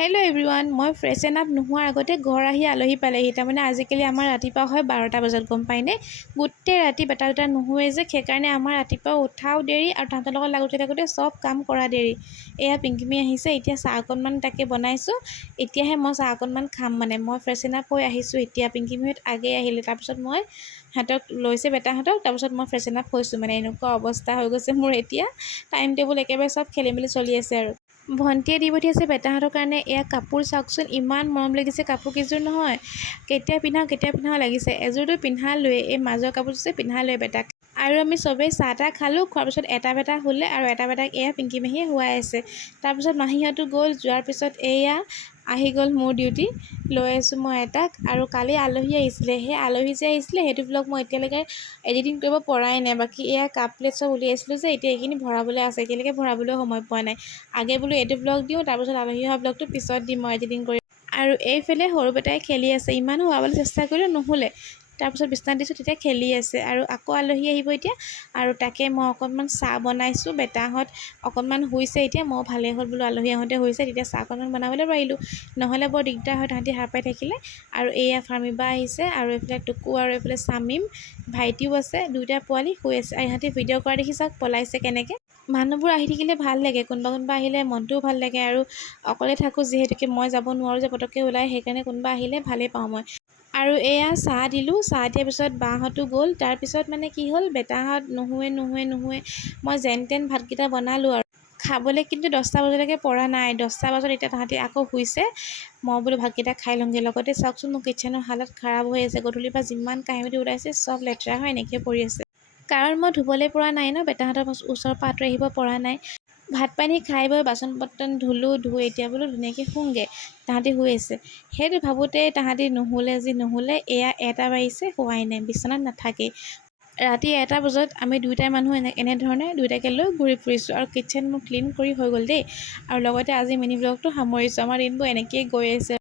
Hello' everyone, মই fresh and up নোহোৱাৰ আগতে ঘৰ আহি আলহী পালেহি। তাৰমানে আজিকালি আমাৰ ৰাতিপুৱা হয় 12টা বজাত, গম পাইনে? গোটেই ৰাতি বেটা দুটা নুশুৱে যে, সেইকাৰণে আমাৰ ৰাতিপুৱা উঠাও দেৰি আৰু তাহাঁতৰ লগত লাগোতে থাকোঁতে চব কাম কৰা দেৰি। এয়া পিংকিমি আহিছে, এতিয়া চাহ অকণমান তাকে বনাইছোঁ। এতিয়াহে মই চাহ অকণমান খাম। মই ফ্ৰেছ এণ্ড আপ হৈ আহিছোঁ এতিয়া। পিংকিমিহঁত আগেই আহিলে, তাৰপিছত মই সিহঁতক লৈছে বেটাহঁতক, তাৰপিছত মই ফ্ৰেছ এণ্ড আপ হৈছোঁ। এনেকুৱা অৱস্থা হৈ গৈছে মোৰ এতিয়া। টাইম টেবুল একেবাৰে চব খেলি মেলি চলি আছে আৰু। ভণ্টিয়ে দি পঠিয়াইছে বেটাহঁতৰ কাৰণে এয়া কাপোৰ। চাওকচোন ইমান মৰম লাগিছে কাপোৰ কেইযোৰ নহয়, কেতিয়া পিন্ধাওঁ লাগিছে। এযোৰটো পিন্ধালোৱে, এই মাজৰ কাপোৰযোৰ যে পিন্ধালোৱে বেটাক। আৰু আমি চবেই চাহ তাহ খালোঁ। খোৱাৰ পিছত এটা বেটা শুলে আৰু এটা বেটাক এয়া পিংকি মাহীয়ে শুৱাই আছে। তাৰপিছত মাহীহঁতো গ'ল, যোৱাৰ পিছত এয়া আহি গ'ল মোৰ ডিউটি। লৈ আছোঁ মই এটাক। আৰু কালি আলহী আহিছিলে, সেই আলহী যে আহিছিলে সেইটো ব্লগ মই এতিয়ালৈকে এডিটিং কৰিব পৰাই নাই। বাকী এয়া কাপ প্লেট চব উলিয়াইছিলোঁ যে, এতিয়া এইখিনি ভৰাবলৈ আছে। এতিয়ালৈকে ভৰাবলৈও সময় পোৱা নাই। আগে বোলো এইটো ব্লগ দিওঁ, তাৰপিছত আলহী অহা ব্লগটো পিছত দিম মই এডিটিং কৰি। আৰু এইফালে সৰু বেটাই খেলি আছে, ইমানো শুৱাবলৈ চেষ্টা কৰিলোঁ নুশুলে। তাৰপিছত বিছনাত দিছোঁ, তেতিয়া খেলি আছে। আৰু আকৌ আলহী আহিব এতিয়া, আৰু তাকে মই অকণমান চাহ বনাইছোঁ। বেটাহঁত অকণমান শুইছে এতিয়া। মই ভালেই হ'ল বোলো আলহী আহোঁতে শুইছে, তেতিয়া চাহ অকণমান বনাবলৈ পাৰিলোঁ। নহ'লে বৰ দিগদাৰ হয় তাহাঁতি সাৰ পাই থাকিলে। আৰু এয়া ফাৰ্মিবা আহিছে, আৰু এইফালে টুকু, আৰু এইফালে চামিম ভাইটিও আছে। দুইটা পোৱালি শুই আছে। আৰু ইহঁতি ভিডিঅ' কৰা দেখি চাওক পলাইছে কেনেকৈ। মানুহবোৰ আহি থাকিলে ভাল লাগে, কোনোবা আহিলে মনটোও ভাল লাগে। আৰু অকলে থাকোঁ যিহেতুকে, মই যাব নোৱাৰোঁ যে পটককৈ ওলাই, সেইকাৰণে কোনোবা আহিলে ভালেই পাওঁ মই। আৰু এয়া চাহ দিলোঁ, চাহ দিয়াৰ পিছত বাহঁতো গ'ল। তাৰপিছত কি হ'ল, বেটাহঁত নুশুৱে। মই যেন তেন ভাতকেইটা বনালোঁ আৰু খাবলৈ, কিন্তু 10টা বজালৈকে পৰা নাই। 10টা বজাত এতিয়া তাহাঁতি আকৌ শুইছে। মই বোলো ভাতকেইটা খাই লওঁগৈ। লগতে চাওকচোন মোৰ কিটচেনৰ হালত খাৰাপ হৈ আছে। গধূলিৰ পৰা যিমান কাঁহী ওলাইছে চব লেতেৰা হৈ এনেকৈ পৰি আছে। কাৰণ মই ধুবলৈ পৰা নাই ন, বেটাহঁতৰ ওচৰৰ পৰা আঁতৰি আহিব পৰা নাই। ভাত পানী খাই বৈ বাচন বৰ্তন ধুলোঁ, ধুই এতিয়া বোলো ধুনীয়াকৈ শুওঁগৈ। তাহাঁতি শুই আছে, সেইটো ভাবোঁতেই তাহাঁতি নুশুলে। এয়া 1টা বাজিছে, শুৱাই নাই, বিচনাত নাথাকেই। ৰাতি 1টা বজাত আমি দুইটাই মানুহ এনেধৰণে দুইটাকে লৈ ঘূৰি ফুৰিছোঁ। আৰু কিটচেন মোৰ ক্লিন কৰি হৈ গ'ল দেই। আৰু লগতে আজি মিনি ব্লগটো সামৰিছোঁ। আমাৰ দিনবোৰ এনেকৈয়ে গৈ আছে।